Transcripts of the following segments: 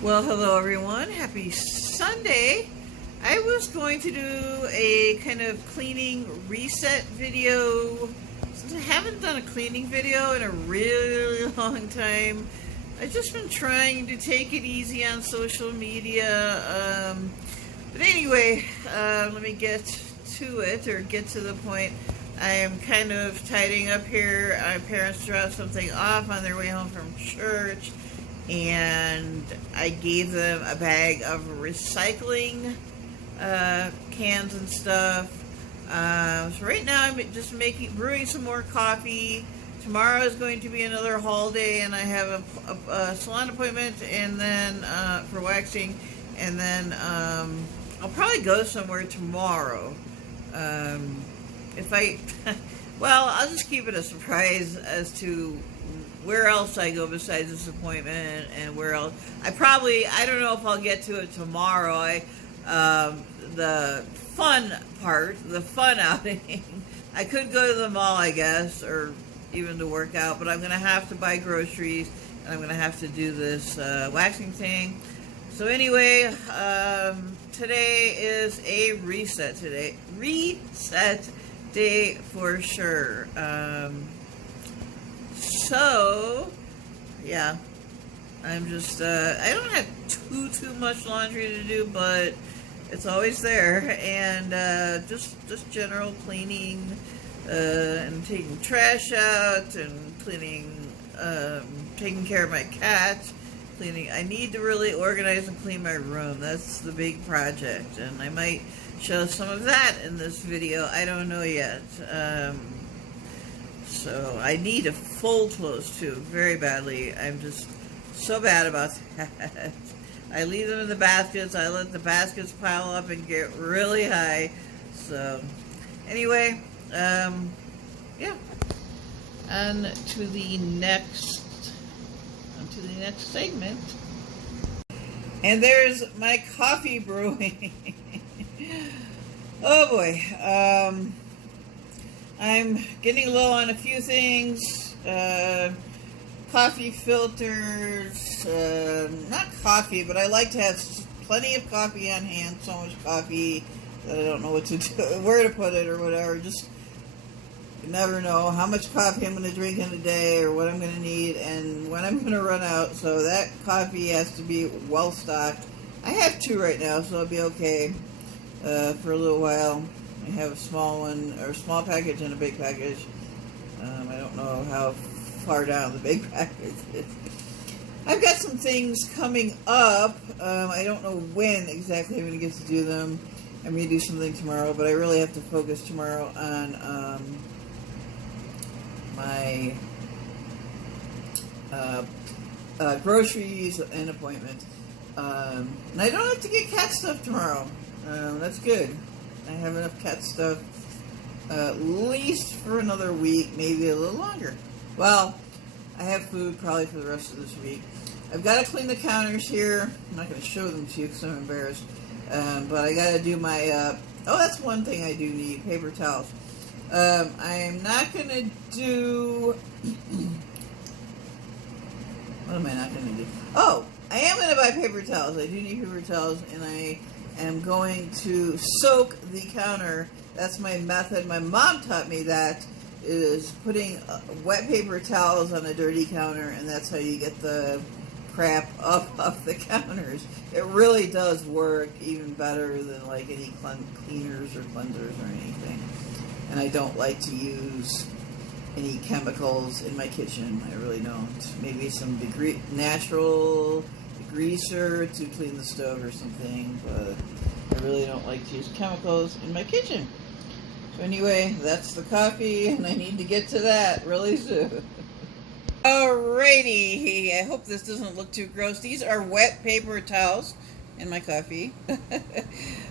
Well, hello everyone. Happy Sunday. I was going to do a kind of cleaning reset video since I haven't done a cleaning video in a really long time. I've just been trying to take it easy on social media. But anyway, let me get to it, or get to the point. I am kind of tidying up here. My parents dropped something off on their way home from church, and I gave them a bag of recycling cans and stuff. So right now I'm just brewing some more coffee. Tomorrow is going to be another holiday, and I have a salon appointment, and then for waxing, and then I'll probably go somewhere tomorrow. Well, I'll just keep it a surprise as to where else I go besides this appointment, and where else. I don't know if I'll get to it tomorrow. The fun part, the fun outing, I could go to the mall, I guess, or even to work out, but I'm going to have to buy groceries, and I'm going to have to do this waxing thing. So anyway, today is a reset day for sure. So, yeah, I'm just, I don't have too much laundry to do, but it's always there, and just general cleaning, and taking trash out, and cleaning, taking care of my cat, cleaning. I need to really organize and clean my room. That's the big project, and I might show some of that in this video. I don't know yet. So I need to fold clothes too, very badly. I'm just so bad about that. I leave them in the baskets. I let the baskets pile up and get really high. So anyway, yeah. On to the next segment. And there's my coffee brewing. Oh boy. I'm getting low on a few things. Coffee filters. Not coffee, but I like to have plenty of coffee on hand. So much coffee that I don't know what to do, where to put it or whatever. Just you never know how much coffee I'm going to drink in a day, or what I'm going to need, and when I'm going to run out. So that coffee has to be well stocked. I have 2 right now, so I'll be okay for a little while. I have a small one, or a small package and a big package. I don't know how far down the big package is. I've got some things coming up. I don't know when exactly I'm going to get to do them. I'm going to do something tomorrow, but I really have to focus tomorrow on my groceries and appointment. And I don't have to get cat stuff tomorrow. That's good. I have enough cat stuff at least for another week, maybe a little longer. Well, I have food probably for the rest of this week. I've got to clean the counters here. I'm not going to show them to you because I'm embarrassed. But I got to do my, oh, that's one thing I do need, paper towels. I'm not going to do, what am I not going to do? Oh, I am going to buy paper towels. I do need paper towels, and I am going to soak the counter. That's my method. My mom taught me that, is putting wet paper towels on a dirty counter, and that's how you get the crap up off the counters. It really does work even better than like any cleaners or cleansers or anything. And I don't like to use any chemicals in my kitchen. I really don't. Maybe some natural degreaser to clean the stove or something, but I really don't like to use chemicals in my kitchen. So anyway, that's the coffee, and I need to get to that really soon. Alrighty, I hope this doesn't look too gross. These are wet paper towels in my coffee.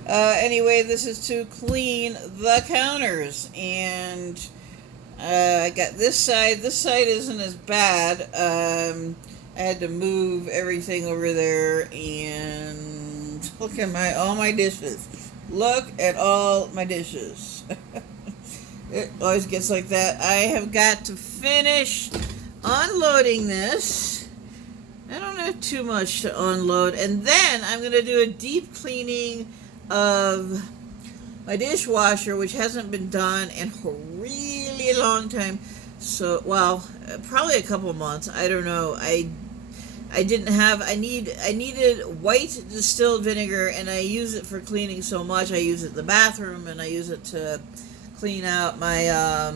Anyway, this is to clean the counters, and I got this side. This side isn't as bad. I had to move everything over there, and look at all my dishes. Look at all my dishes. It always gets like that. I have got to finish unloading this I don't have too much to unload. And then I'm going to do a deep cleaning of my dishwasher, which hasn't been done in a really long time. So, well, probably a couple months. I don't know. I needed white distilled vinegar, and I use it for cleaning so much. I use it in the bathroom, and I use it to clean out my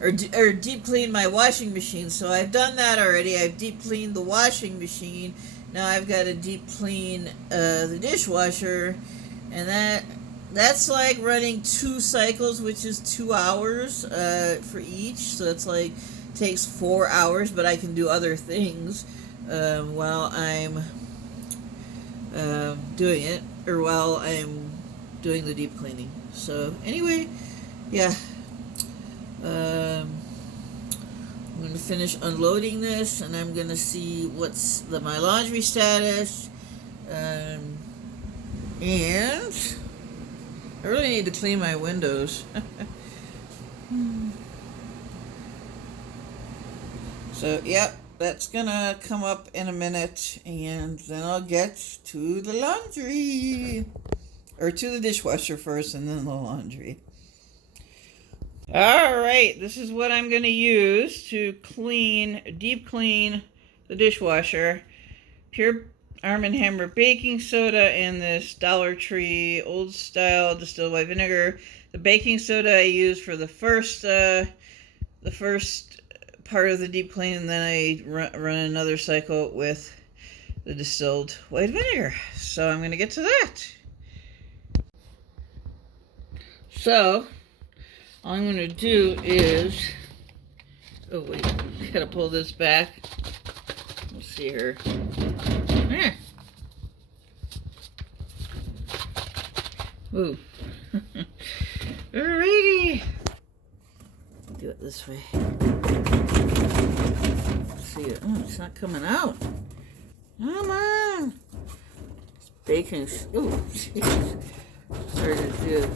or deep clean my washing machine. So I've done that already. I've deep cleaned the washing machine. Now I've got to deep clean the dishwasher, and that's like running 2 cycles, which is 2 hours for each. So it's like takes 4 hours, but I can do other things while I'm doing it, or while I'm doing the deep cleaning. So anyway, yeah. I'm going to finish unloading this, and I'm going to see what's my laundry status. And I really need to clean my windows. So, yep, that's going to come up in a minute, and then I'll get to the laundry. Or to the dishwasher first, and then the laundry. Alright, this is what I'm going to use to deep clean the dishwasher. Pure Arm & Hammer baking soda and this Dollar Tree old style distilled white vinegar. The baking soda I use for the first part of the deep clean, and then I run another cycle with the distilled white vinegar. So I'm going to get to that. So all I'm going to do is, oh wait, gotta pull this back. We'll see her. There. Ooh. Alrighty. Do it this way. Let's see it. Oh, it's not coming out. Come on. It's baking. Ooh, jeez. Hard to do.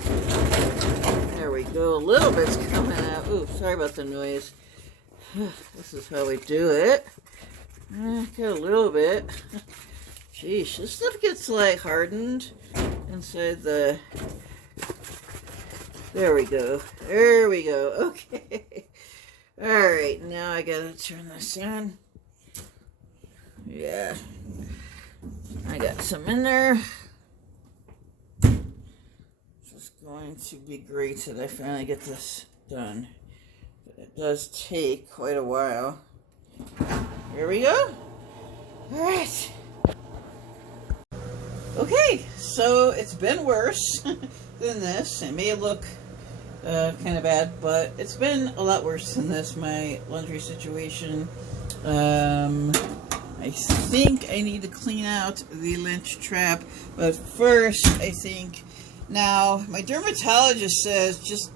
There we go. A little bit's coming out. Ooh, sorry about the noise. This is how we do it. Got a little bit. Jeez, this stuff gets like hardened inside the... There we go. There we go. Okay. Alright, now I gotta turn this on. Yeah. I got some in there. Going to be great that I finally get this done, but it does take quite a while. Here we go. All right. Okay, so it's been worse than this. It may look kind of bad, but it's been a lot worse than this, my laundry situation. I think I need to clean out the lynch trap, but first I think... Now, my dermatologist says just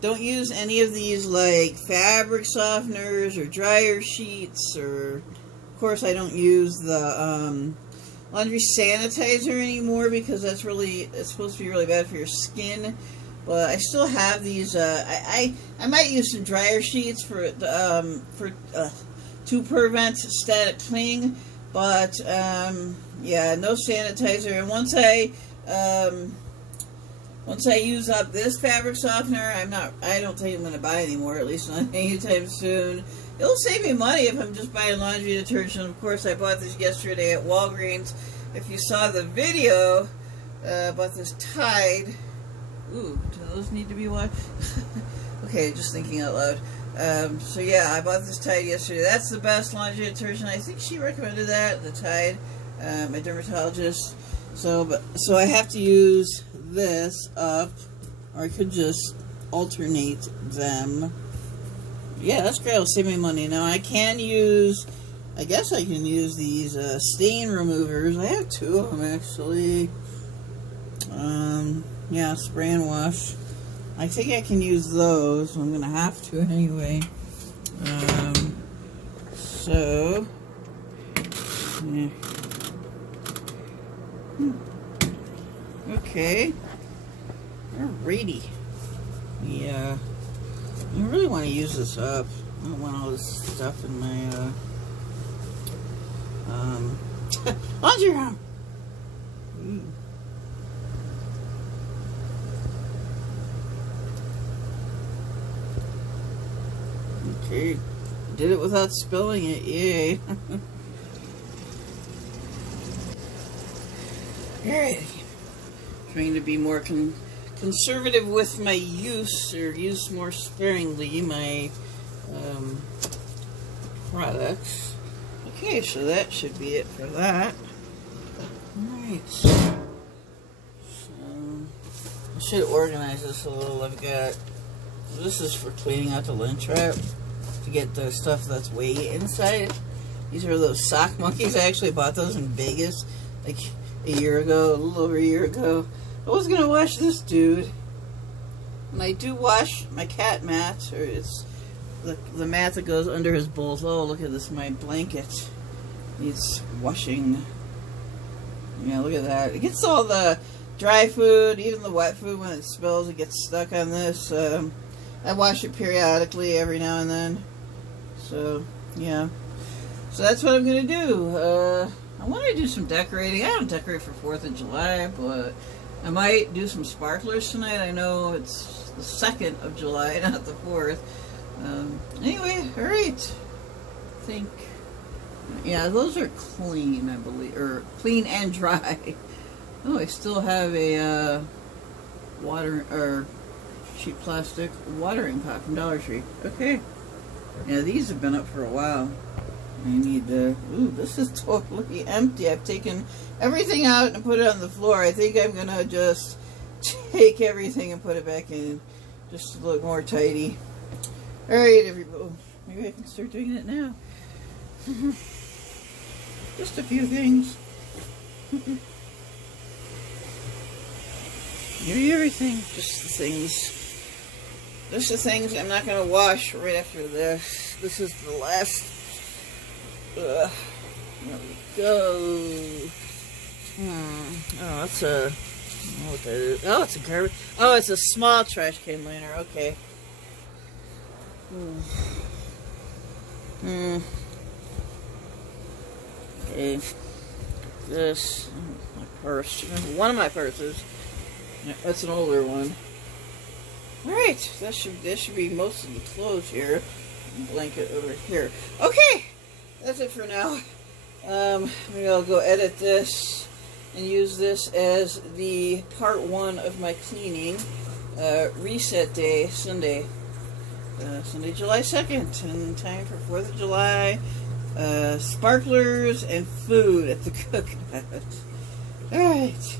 don't use any of these like fabric softeners or dryer sheets, or of course I don't use the laundry sanitizer anymore because it's supposed to be really bad for your skin. But I still have these. I might use some dryer sheets to prevent static cling, but yeah, no sanitizer. And once I use up this fabric softener, I don't think I'm going to buy anymore, at least not anytime soon. It'll save me money if I'm just buying laundry detergent. Of course, I bought this yesterday at Walgreens. If you saw the video about this Tide... Ooh, do those need to be washed? Okay, just thinking out loud. So yeah, I bought this Tide yesterday. That's the best laundry detergent. I think she recommended that, the Tide, my dermatologist. So I have to use this up, or I could just alternate them. Yeah, that's great. It'll save me money. Now I can use, I guess I can use these stain removers. I have 2 of them actually. Yeah, spray and wash. I think I can use those. I'm gonna have to anyway. So yeah. Okay. Alrighty. Yeah. I really want to use this up. I don't want all this stuff in my Laundry room. Okay, did it without spilling it. Yay. Alright. Trying to be more conservative with my use, or use more sparingly my products. Okay, so that should be it for that. Alright. So, I should organize this a little. I've got, this is for cleaning out the lint trap to get the stuff that's way inside. These are those sock monkeys. I actually bought those in Vegas like a year ago, a little over a year ago. I was gonna wash this dude, and I do wash my cat mat, or it's the mat that goes under his bowls. Oh, look at this, my blanket needs washing. Yeah, look at that. It gets all the dry food, even the wet food, when it spills, it gets stuck on this. I wash it periodically every now and then. So, yeah. So that's what I'm going to do. I want to do some decorating. I don't decorate for 4th of July, but I might do some sparklers tonight. I know it's the 2nd of July, not the 4th. Anyway, alright. I think, yeah, those are clean, I believe, or clean and dry. Oh, I still have a water, or cheap plastic watering pot from Dollar Tree. Okay. Yeah, these have been up for a while. I need to, ooh, this is totally empty. I've taken everything out and put it on the floor. I think I'm gonna just take everything and put it back in, just to look more tidy. Alright, everybody. Maybe I can start doing it now. Just a few things. Maybe everything. Just the things. Just the things I'm not going to wash right after this. This is the last. There we go. Oh, that's a. I don't know what that is. Oh, it's a garbage. Oh, it's a small trash can liner. Okay. Okay. This. My purse. One of my purses. Yeah, that's an older one. Alright, that should be most of the clothes here. Blanket over here. Okay, that's it for now. Maybe I'll go edit this and use this as the part 1 of my cleaning reset day, Sunday. Sunday, July 2nd, and time for 4th of July. Sparklers and food at the cookout. Alright.